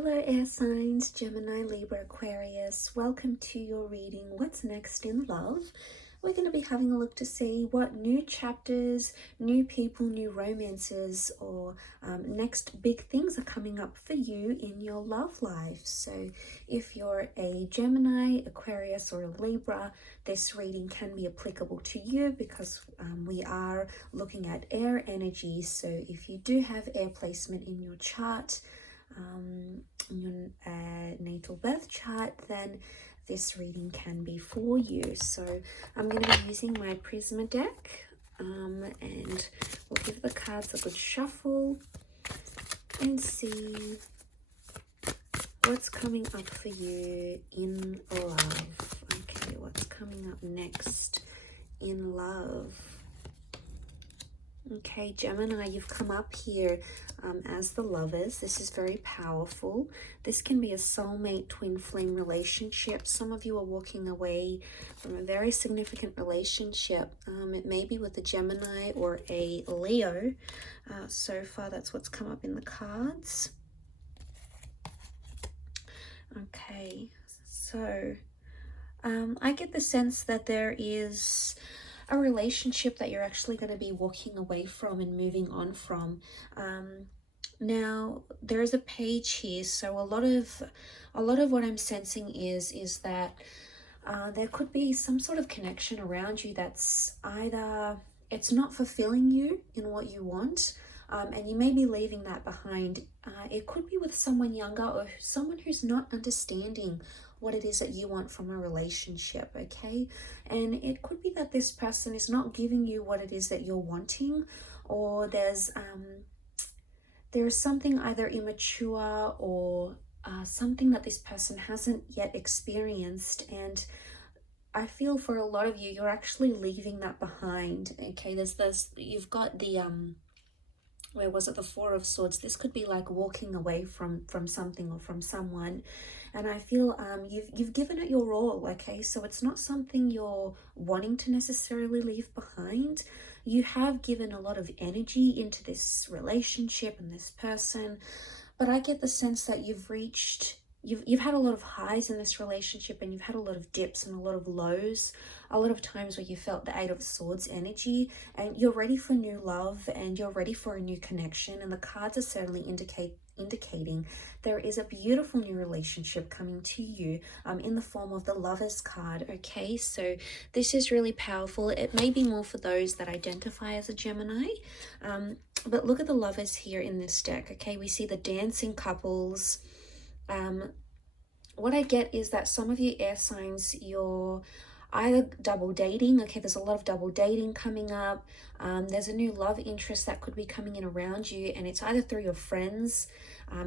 Hello air signs, Gemini, Libra, Aquarius. Welcome to your reading, What's Next in Love? We're going to be having a look to see what new chapters, new people, new romances, or next big things are coming up for you in your love life. So if you're a Gemini, Aquarius, or a Libra, this reading can be applicable to you because we are looking at air energy. So if you do have air placement in your chart, in your natal birth chart, then this reading can be for you. So I'm going to be using my Prisma deck, and we'll give the cards a good shuffle and see what's coming up for you in love. Okay, what's coming up next in love? Okay, Gemini, you've come up here as the Lovers. This is very powerful. This can be a soulmate twin flame relationship. Some of you are walking away from a very significant relationship. It may be with a Gemini or a Leo. So far, that's what's come up in the cards. Okay, so I get the sense that there is a relationship that you're actually going to be walking away from and moving on from. Now there is a page here, so a lot of what I'm sensing is that there could be some sort of connection around you that's either it's not fulfilling you in what you want, and you may be leaving that behind. It could be with someone younger or someone who's not understanding what it is that you want from a relationship, okay? And it could be that this person is not giving you what it is that you're wanting, or there's something either immature or something that this person hasn't yet experienced, and I feel for a lot of you, you're actually leaving that behind, okay? You've got the where was it, the Four of Swords. This could be like walking away from something or from someone, and I feel you've given it your all, okay? So it's not something you're wanting to necessarily leave behind. You have given a lot of energy into this relationship and this person, but I get the sense that you've had a lot of highs in this relationship, and you've had a lot of dips and a lot of lows, a lot of times where you felt the Eight of Swords energy, and you're ready for new love and you're ready for a new connection. And the cards are certainly indicating there is a beautiful new relationship coming to you in the form of the Lovers card, okay? So this is really powerful. It may be more for those that identify as a Gemini, but look at the Lovers here in this deck, okay? We see the dancing couples. What I get is that some of you air signs, you're either double dating, okay? There's a lot of double dating coming up. There's a new love interest that could be coming in around you, and it's either through your friends.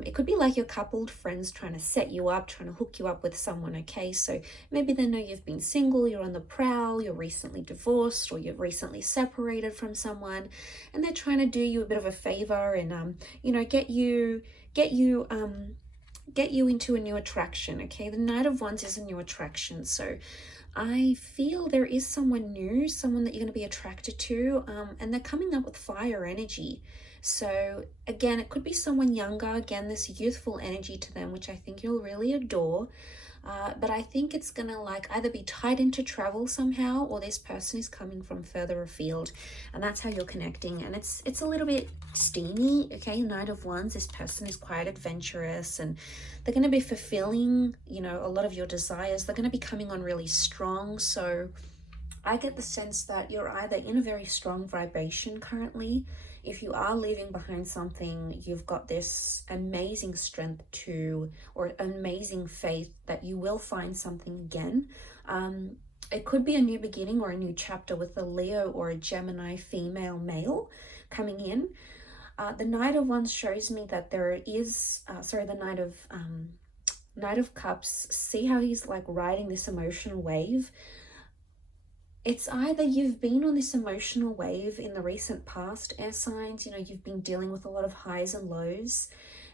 It could be like your coupled friends trying to set you up, trying to hook you up with someone, okay? So maybe they know you've been single, you're on the prowl, you're recently divorced, or you're recently separated from someone, and they're trying to do you a bit of a favor and you know, get you into a new attraction, okay? The Knight of Wands is a new attraction, so I feel there is someone new, someone that you're going to be attracted to, and they're coming up with fire energy. So again, it could be someone younger, again, this youthful energy to them, which I think you'll really adore. But I think it's gonna like either be tied into travel somehow, or this person is coming from further afield, and that's how you're connecting. And it's a little bit steamy, okay? Knight of Wands, this person is quite adventurous, and they're going to be fulfilling, you know, a lot of your desires. They're going to be coming on really strong. So I get the sense that you're either in a very strong vibration currently. If you are leaving behind something, you've got this amazing strength or amazing faith that you will find something again. It could be a new beginning or a new chapter with a Leo or a Gemini female male coming in. The Knight of Wands shows me that there is, the Knight of Cups, see how he's like riding this emotional wave. It's either you've been on this emotional wave in the recent past, air signs, you know, you've been dealing with a lot of highs and lows,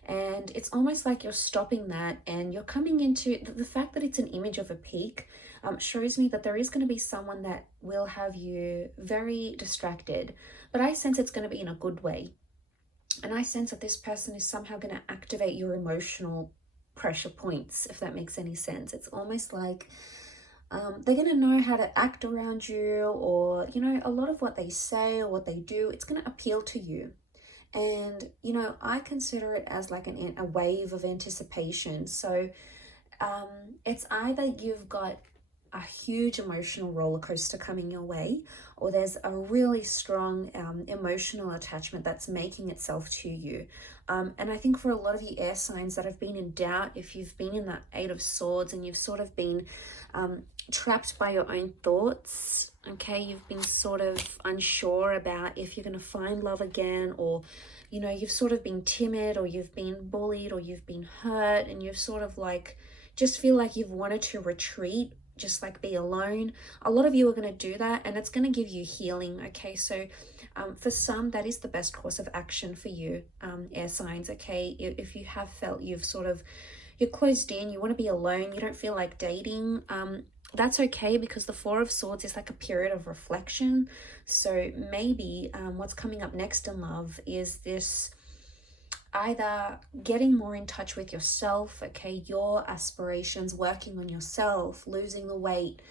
and it's almost like you're stopping that and you're coming into the fact that it's an image of a peak. Shows me that there is going to be someone that will have you very distracted, but I sense it's going to be in a good way. And I sense that this person is somehow going to activate your emotional pressure points, if that makes any sense. It's almost like they're going to know how to act around you, or, you know, a lot of what they say or what they do, it's going to appeal to you. And, you know, I consider it as like a wave of anticipation. So it's either you've got a huge emotional roller coaster coming your way, or there's a really strong emotional attachment that's making itself to you. And I think for a lot of you air signs that have been in doubt, if you've been in that Eight of Swords and you've sort of been trapped by your own thoughts, okay, you've been sort of unsure about if you're going to find love again, or, you know, you've sort of been timid, or you've been bullied, or you've been hurt, and you've sort of like just feel like you've wanted to retreat, just like be alone. A lot of you are going to do that, and it's going to give you healing. Okay, so for some, that is the best course of action for you, air signs. Okay, if you have felt you're closed in, you want to be alone, you don't feel like dating, that's okay, because the Four of Swords is like a period of reflection. So maybe what's coming up next in love is this either getting more in touch with yourself, okay, your aspirations, working on yourself, losing the weight,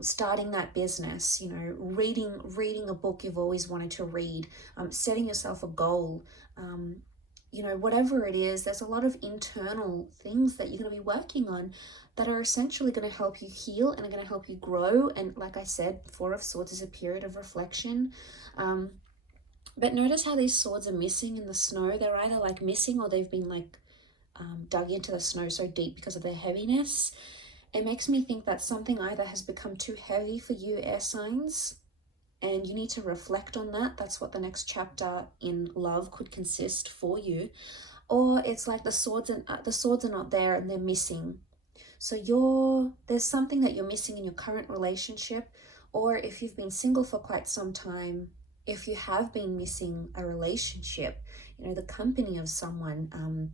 starting that business, you know, reading a book you've always wanted to read, setting yourself a goal, you know, whatever it is. There's a lot of internal things that you're going to be working on that are essentially going to help you heal and are going to help you grow. And like I said, Four of Swords is a period of reflection. But notice how these swords are missing in the snow. They're either like missing, or they've been like dug into the snow so deep because of their heaviness. It makes me think that something either has become too heavy for you, air signs, and you need to reflect on that. That's what the next chapter in love could consist for you. Or it's like the swords are not there and they're missing. So there's something that you're missing in your current relationship, or if you've been single for quite some time, if you have been missing a relationship, you know, the company of someone,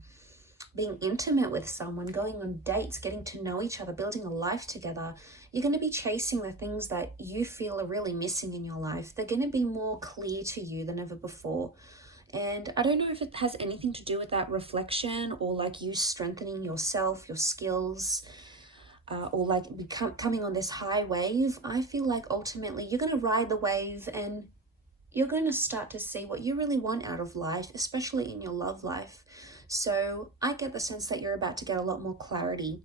being intimate with someone, going on dates, getting to know each other, building a life together, you're going to be chasing the things that you feel are really missing in your life. They're going to be more clear to you than ever before. And I don't know if it has anything to do with that reflection, or like you strengthening yourself, your skills, or like coming on this high wave. I feel like ultimately you're going to ride the wave, and you're going to start to see what you really want out of life, especially in your love life. So I get the sense that you're about to get a lot more clarity.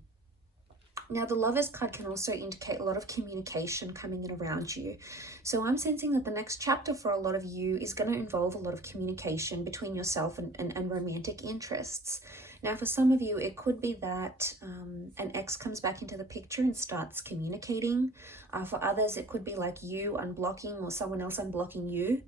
Now, the Lovers card can also indicate a lot of communication coming in around you. So I'm sensing that the next chapter for a lot of you is going to involve a lot of communication between yourself and romantic interests. Now, for some of you, it could be that an ex comes back into the picture and starts communicating. For others, it could be like you unblocking or someone else unblocking you.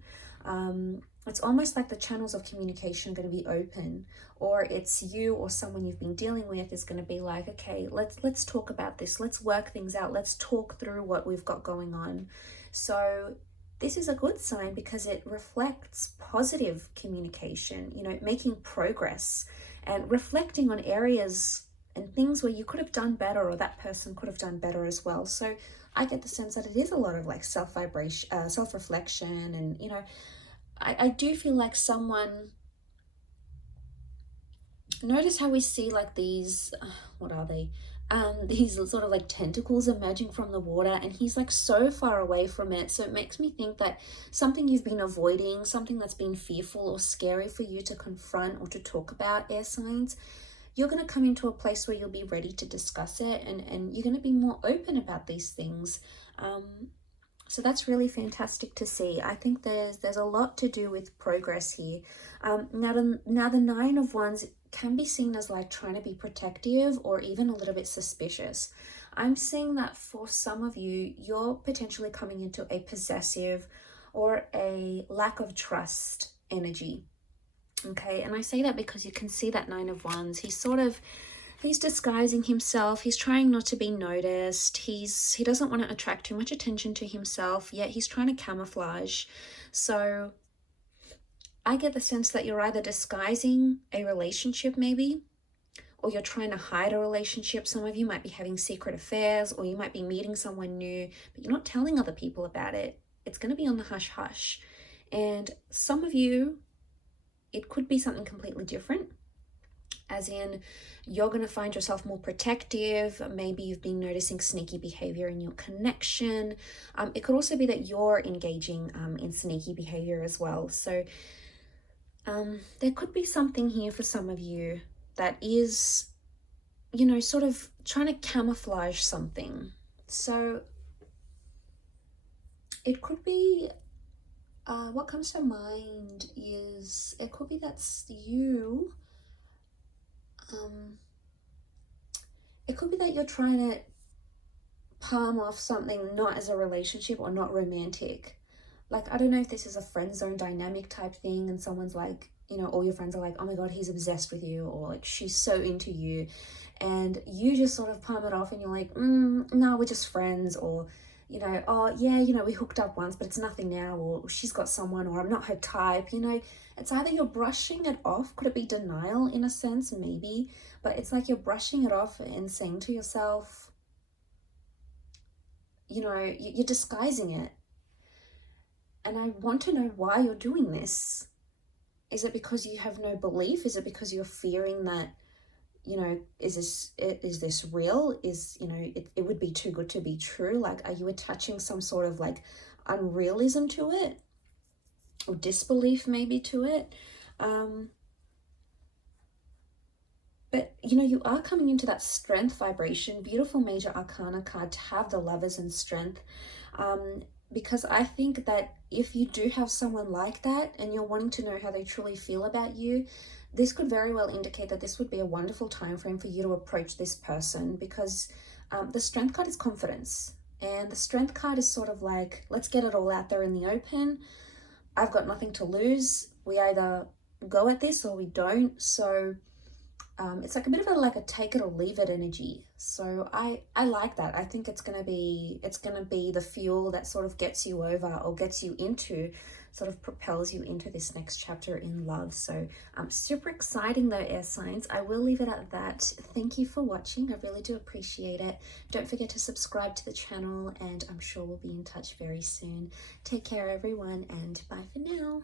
It's almost like the channels of communication are going to be open, or it's you or someone you've been dealing with is going to be like, okay, let's talk about this. Let's work things out. Let's talk through what we've got going on. So this is a good sign because it reflects positive communication, you know, making progress and reflecting on areas and things where you could have done better, or that person could have done better as well. So I get the sense that it is a lot of like self-reflection, and, you know, I do feel like someone, notice how we see like these, what are they? These sort of like tentacles emerging from the water, and he's like so far away from it. So it makes me think that something you've been avoiding, something that's been fearful or scary for you to confront or to talk about, air signs, you're going to come into a place where you'll be ready to discuss it, and you're going to be more open about these things. So that's really fantastic to see. I think there's a lot to do with progress here. Now the Nine of Wands can be seen as like trying to be protective or even a little bit suspicious. I'm seeing that for some of you, you're potentially coming into a possessive or a lack of trust energy. Okay, and I say that because you can see that Nine of Wands. He's disguising himself. He's trying not to be noticed. He doesn't want to attract too much attention to himself, yet he's trying to camouflage. So I get the sense that you're either disguising a relationship maybe, or you're trying to hide a relationship. Some of you might be having secret affairs, or you might be meeting someone new, but you're not telling other people about it. It's going to be on the hush hush. And some of you, it could be something completely different. as in you're going to find yourself more protective. Maybe you've been noticing sneaky behavior in your connection. It could also be that you're engaging in sneaky behavior as well. So there could be something here for some of you that is, you know, sort of trying to camouflage something. So it could be, what comes to mind is it could be that's you. It could be that you're trying to palm off something not as a relationship or not romantic. Like, I don't know if this is a friend zone dynamic type thing and someone's like, you know, all your friends are like, oh my God, he's obsessed with you, or like she's so into you. And you just sort of palm it off and you're like, no, we're just friends, or, you know, oh yeah, you know, we hooked up once, but it's nothing now, or she's got someone, or I'm not her type, you know. It's either you're brushing it off. Could it be denial in a sense? Maybe. But it's like you're brushing it off and saying to yourself, you know, you're disguising it. And I want to know why you're doing this. Is it because you have no belief? Is it because you're fearing that, you know, is this real? Is, you know, it would be too good to be true? Like, are you attaching some sort of like unrealism to it? Or disbelief maybe to it? But, you know, you are coming into that strength vibration. Beautiful major arcana card to have the Lovers and strength. Because I think that if you do have someone like that and you're wanting to know how they truly feel about you, this could very well indicate that this would be a wonderful time frame for you to approach this person, because the strength card is confidence. And the strength card is sort of like, let's get it all out there in the open. I've got nothing to lose. We either go at this or we don't. So it's like a bit of a take it or leave it energy. So I like that. I think it's gonna be the fuel that sort of gets you over, or gets you into, sort of propels you into this next chapter in love. So super exciting though, air signs. I will leave it at that. Thank you for watching. I really do appreciate it. Don't forget to subscribe to the channel, and I'm sure we'll be in touch very soon. Take care everyone, and bye for now.